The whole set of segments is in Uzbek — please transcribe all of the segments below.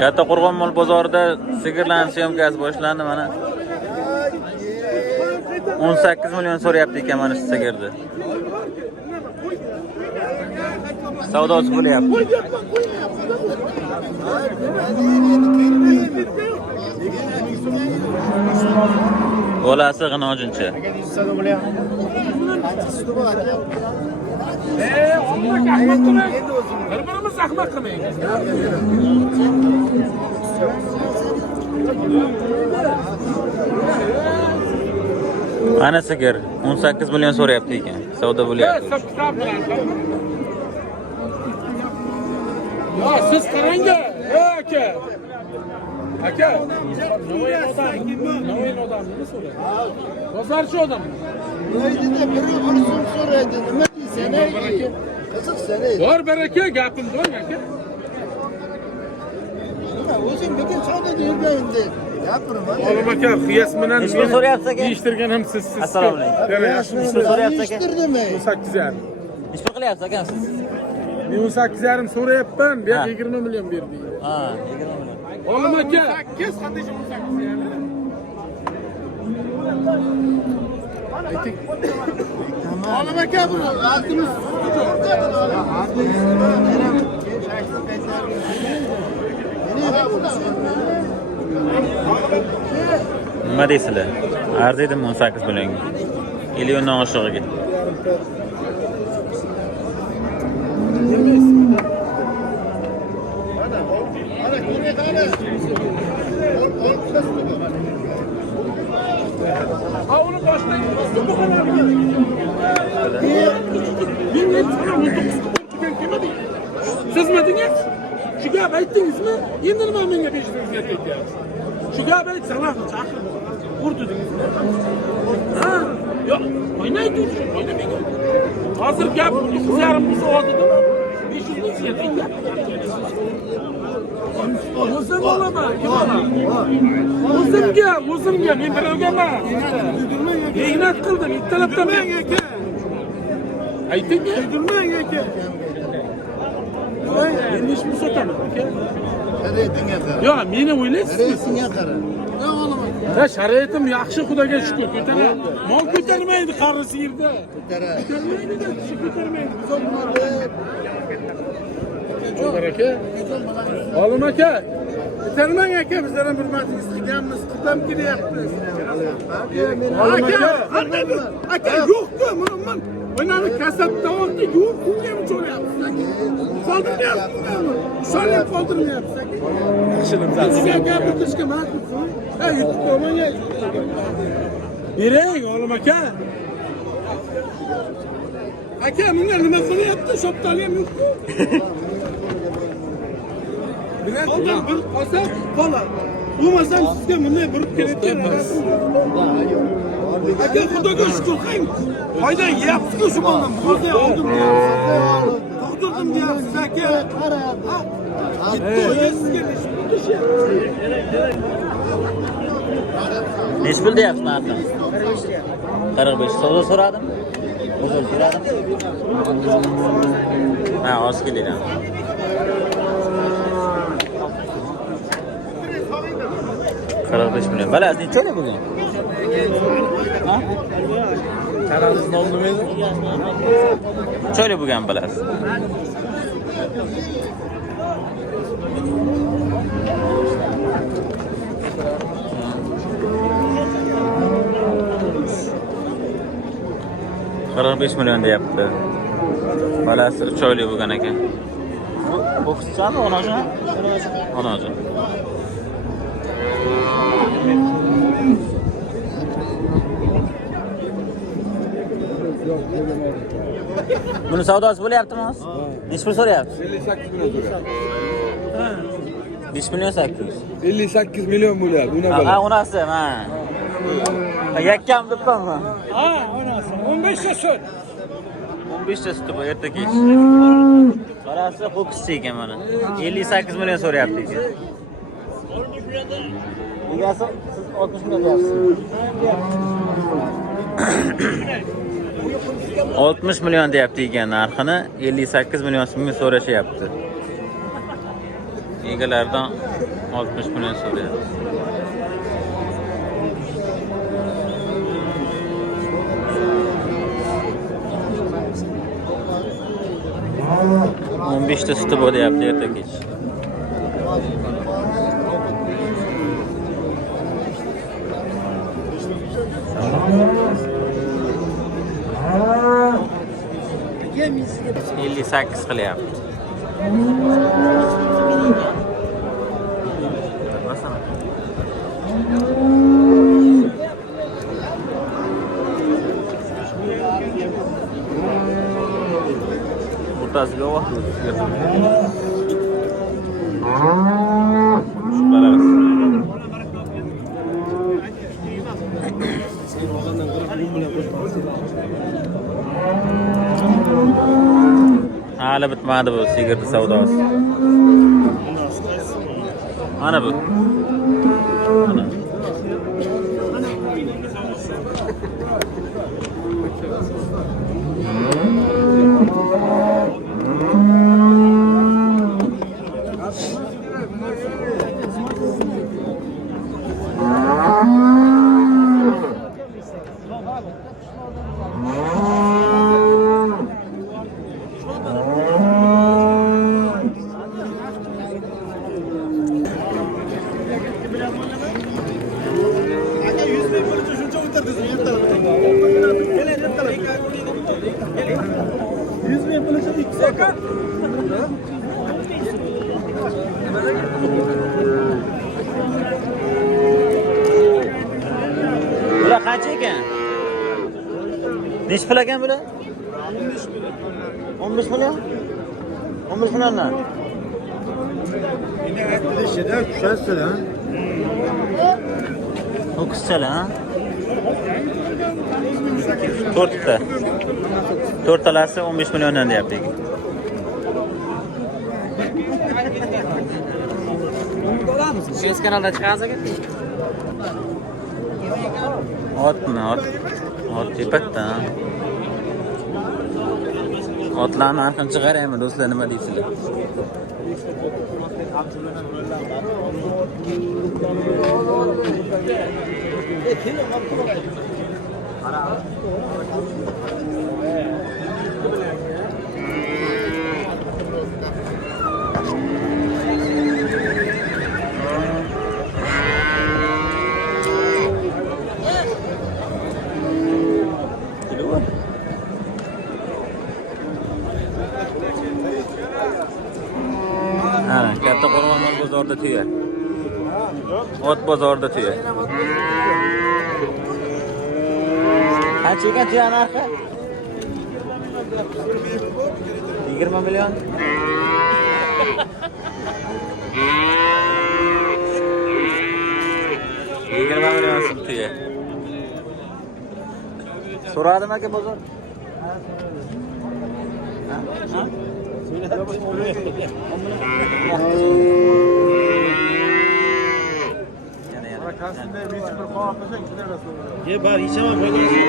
Katta Qo'rg'on mol bozorida sigirlarning syomkasi boshlandi mana. 18 million so'rayapti ekan mana shu sigirni. Savdosi bo'lyapti. Bolasi g'inojincha. Bir-birimiz zahmat qilmaylik. Ana sigir 18 million so'rayapti ekan. Savdo bo'lyapti. Ya siz qarang-a, aka. Aka, nima odam, nima so'rayapti? Bozorchi odam. Qo'ydida biri so'm so'raydi. Nima deysan, ey? Qiziq sana. Bor baraka, gapim bor aka. O'zing butun savdoda yurganda gapirma. Olim aka, xiyas bilan Nechta so'rayapsiz aka? Yeyishtirgan ham siz. Assalomu alaykum. Nechta so'rayapsiz aka? 18,5. Nechta qilyapsiz aka siz? Men 18,5 so'rayapman, bu 20 million berdi. Ha, 20 million. Olim aka, 8 qanday 18,5? Ayting. Olim aka, bu altimiz. Nima deysizlar? Arziydim 18 millionga. Milliondan oshig'iga. Ha, uni boshdan sizmidingiz? Shu gap aytdingizmi? Endi nima menga 5 million aytyapsiz? Shu gap aytsangiz, chaqirib urdingizmi? Ha? Yo'q, o'ynaydi, o'ynamang. Hozir gap 2,5 soatida 500 ming aytyapti. O'zim olaman, o'zimga, men birovga emas. Mehnat qildim, ittalabdan aka. Ayting, yurmang aka. Men ish sotaman aka. Shariatingga qara. Yo'q, meni o'ylaysizmi? Shariatingga qara. Ha, shariatim yaxshi, Xudoga shukr. Ko'taradi. Mol ko'tarmaydi qarisi yerda. Ko'tarmaydi-da, kishi ko'tarmaydi. Biz olmadik. Jo'gar aka. Olim aka. Ko'tarmang aka, bizlar ham hurmatingizni qilganmiz, qilib kelyapmiz. Aka, yo'q-ku, men o'ynani kasabda oldi, yo'q, bunga cho'ryapsiz aka. Qoldirmayapsizmi? Shunday qoldirmayapsiz aka. Yaxshilik. Sizga gapirishga ma'qulsiz? Ha, yutib qo'ymang. Bering, olim aka. Aka, bunga nima qilyapti? Shoptali ham yo'q-ku. Oldin bir qolsa qoladi. Bo'lmasam sizga bunday burib kelayotgan emas. Aka, Xudoga shukr qiling. Foyda yeyapsiz-ku shu boldan. Hozir oldim deyapsiz. Tug'dirdim deyapsiz aka. Qara. Yetti, sizga Nech pul deyapsiz narxi? 45. Savdo so'radim. Bozor so'radim. Ha, oz kelinglar. $45 million. Balasi necha o'yla bugun? Ha? Qaramizni oldim edi. Cho'yli bo'lgan balasi. $45 million deyapti. Balasi cho'yli bo'lgan ekan. Bokschami, onajon? Onajon. Buni savdosi bo'lyaptimi hozir? Nech pul so'rayapsiz? 58 million so'rayapti. 5 million 800. 58 million bo'lyapti. Una Ha, onasi, ha. Yakkam debmanmi? Ha, onasi. 15 ta so't. 15 ta suti bor, erta kech. Balasi ho'kizcha ekan mana. 58 million so'rayapti ekan. Egasi siz 60 million deyapsiz. 60 million deyapti ekan narxini, 58 million so'mga so'rashyapti. egalaridan 60 million so'rayapmiz. O'n beshta suti bo'lyapti erta kech. Elli sakkiz qilyapti. O'rtasiga vaqt hali bitmadi bu sigirni savdosi. Mana bu. Mana. Bular qancha ekan? Necha pul ekan bular? 15 million. 15 milliondan. Yine ettirişine kuşarsın ha. Ho'kizchalar, ha? 4 ta. 4 talasi 15 milliondan deyapti. Siz kanalda chiqasiz aka? Ot tepakda. Otlarni narxini chiqaraymi do'stlar, nima deysizlar? Katta Qo'rg'on bozorida tuya. Ot bozorida tuya. Qancha ekan tuya narxi? 20 million. Yigirma million so'm tuya. So'radim aka bozor. Ye bar ichaman foydalanasan.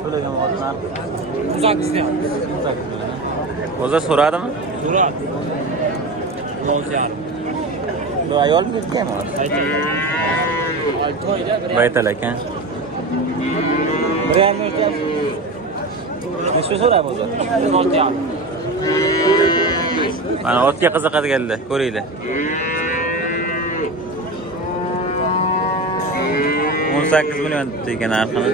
So'ragan otlar. Uzakistan. O'zi so'radimi? So'radi. 9.5. Bu ayolmi erkakmi? Baytal ekan. Bir ham o'tib. Necha so'rab o'zi? 6.5. Mana otga qiziqadiganlar, ko'ringlar. 18 million degan narxini.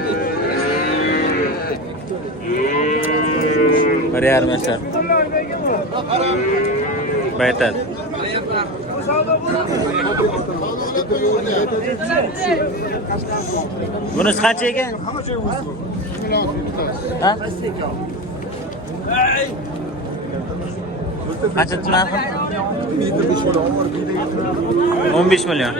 1.5 metre. Baytal. Bunisi qancha ekan? Ha? Qancha narxi? 15 million.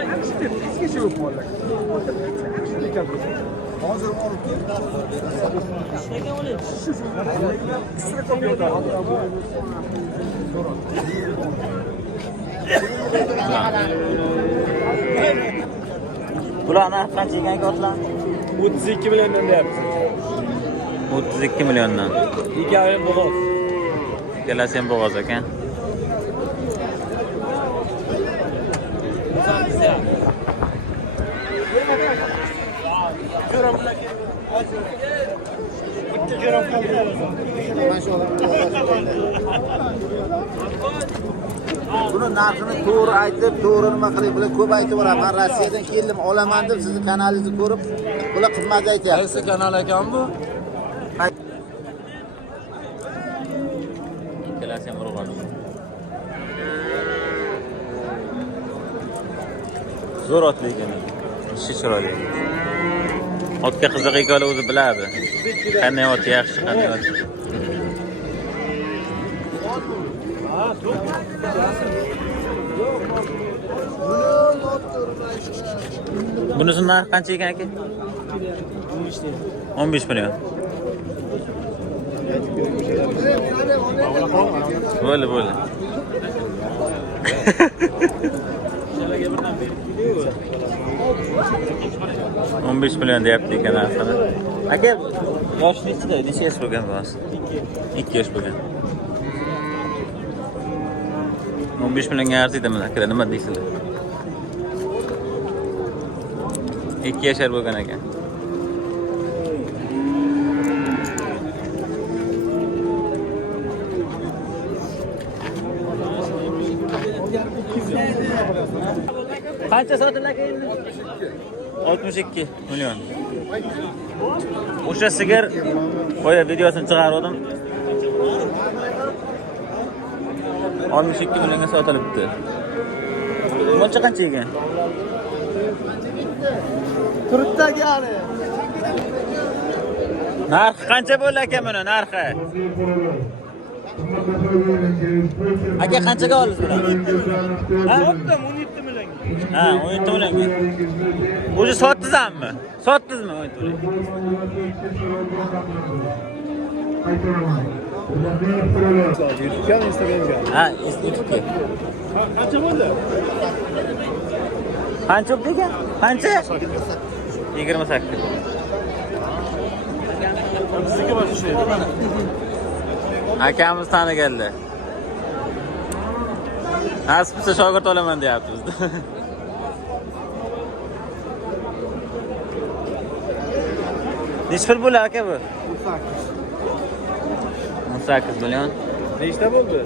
Bular narxi qancha ekan otlar? 32 million deyapti. 32 milliondan. Hikoyam bo'g'oz. Ikkalasi ham bo'g'oz ekan. Buni narxini to'g'ri aytib, to'g'ri nima qilib, bular ko'p aytib boraman. Men Rossiyadan keldim, olaman deb sizni kanalingizni ko'rib, bular qimmat aytyapti. Qaysi kanal ekan bu? Ikkalasi ham urug'on. Zo'r ot lekin. Ishi chiroyli. Otga qiziq ekanlar o'zi biladi. Qanday ot yaxshi, qanday ot. Bunisi narxi qancha ekan aka? 15 million. Bo'ldi. 15 million deyapti ekan narxini. Aka, yosh nechida? Necha yosh bo'lgan bo'lasiz? 2 yosh bo'lgan. 15 millionga arziydimi akalar, nima deysizlar? 2 yashar bo'lgan ekan. Qancha sotildi aka endi? 62 million. O'sha sigir qo'ya videosini chiqardim. 62 millionga sotilibdi. Buncha qancha ekan? Turibdagi hali. Narxi qancha bo'ldi aka buni narxi? Aka qanchaga olasiz buni? Ha, 17 million. Ha, 17 millionga. O'zi sotdingizmi? Sotdingizmi 17 million? YouTube'ga, Instagramga. Ha, YouTube'ga. Qancha bo'ldi? Qancha bo'ldi ekan? Qancha? 28. Sizniki boshlaydi mana. Akamiz taniganlar. Nasib bo'lsa shogird olaman deyapti bizda. Necha pul bo'ladi aka bu? 18 million. Nechta bo'ldi?